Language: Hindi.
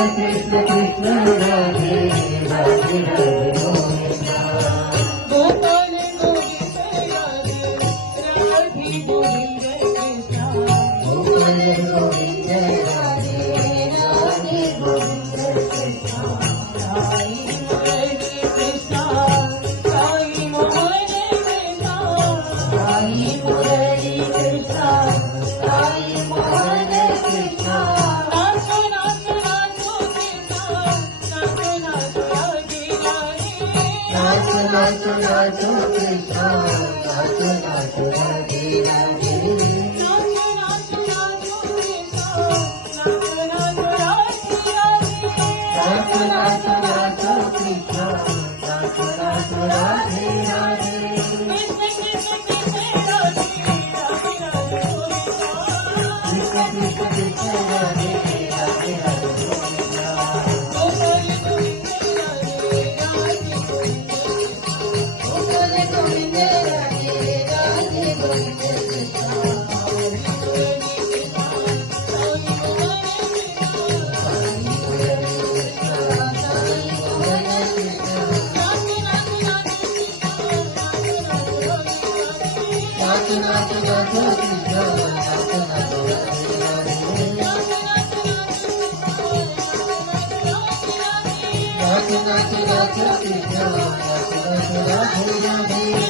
कृष्ण कृष्ण राधे राधे राधे गोविंदा गोपाल गोविंद राधे राधे गोविंद कृष्णा गोपाल गोविंद राधे राधे गोविंद कृष्ण साई मुरली कृष्णा साई मुरली कृष्णा साई मुरली कृष्ण साई मुरली कृष्ण नाचो नाचो नाचो कृष्णा नाचो नाचो राधे राधे नाचो नाचो नाचो कृष्ण नाचो नाचो राधे राधे नाचो नाचो नाचो कृष्णा नाचो नाचो राधे राधे नाचो नाचो नाचो कृष्ण नाचो नाचो राधे राधे कृष्ण कृष्ण कृष्ण राधे राधे राधे गोविंदा कृष्ण कृष्ण कृष्ण राधे राधे राधे गोविंदा गोपाल गोविंद राधे राधे गोविंद गोपाल गोविंद राधे राधे गोविंद कृष्ण मुरली कृष्णा साई मुरली कृष्णा मुरली कृष्ण साई मुरली कृष्ण नाचो नाचो नाचो कृष्णा नाचो नाचो राधे राधे नाचो नाचो नाचो कृष्ण नाचो नाचो राधे राधे नाचो नाचो नाचो कृष्णा नाचो नाचो राधे राधे नाचो नाचो नाचो कृष्ण नाचो नाचो राधे राधे